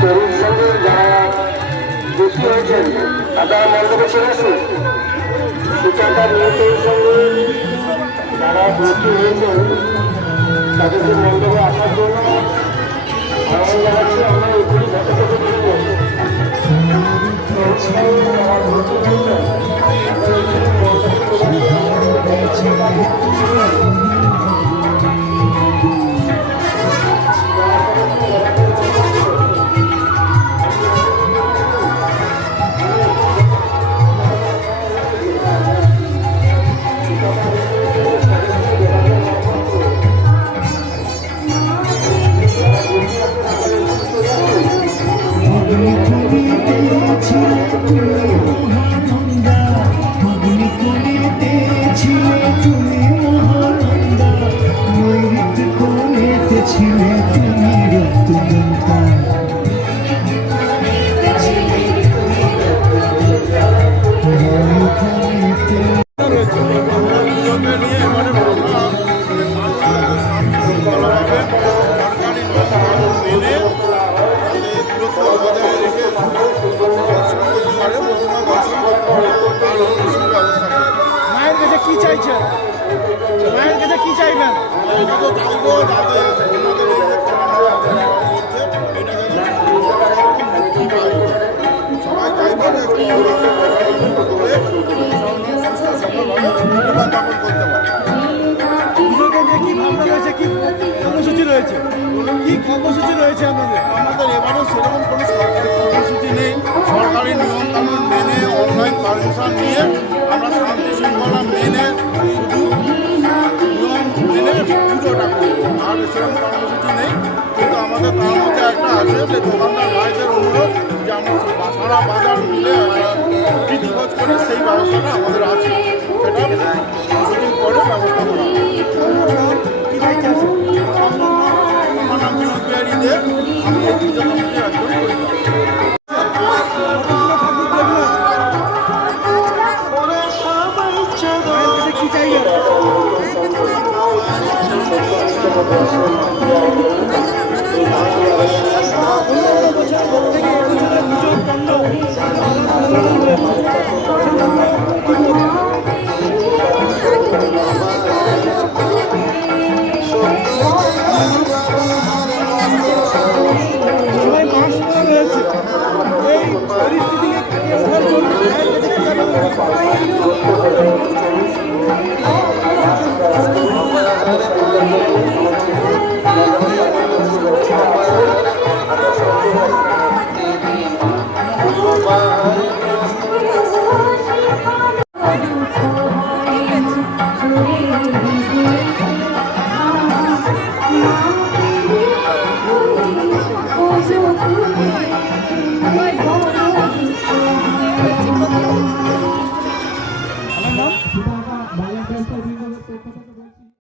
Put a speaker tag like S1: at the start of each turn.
S1: তরুণ সঙ্গে যারা দোষী হয়েছেন, তারা মণ্ডপে চলে আসুন সুচাতা নিহতের সঙ্গে যারা দোষী হয়েছেন, তাদেরকে মণ্ডপে আসার জন্য আহ্বান জানাচ্ছি আমরা এগুলি তারা এগুলি।
S2: মায়ের কাছে কি চাইছেন? মায়ের কাছে কি চাইবেন? কি কর্মসূচি রয়েছে আপনাদের?
S3: আমাদের এবারে সেরকম কোনো সরকারি কর্মসূচি নেই। সরকারি নিয়মকানুন মেনে অনলাইন পারমিশন নিয়ে আমরা শান্তি শৃঙ্খলা মেনে শুধু নিয়ম মেনে পুজোটা করব। আর সেরকম কর্মসূচি নেই। কিন্তু আমাদের তার মধ্যে একটা আছে যে দোকানদার ভাইদের অনুরোধ যে আমরা সারা বাজার মিলে একটা প্রীতিভোজ করি, সেই ব্যবস্থাটা আমাদের আছে। সেটা বছর
S2: থেকে এবছরের পুজোর পণ্য Thank you.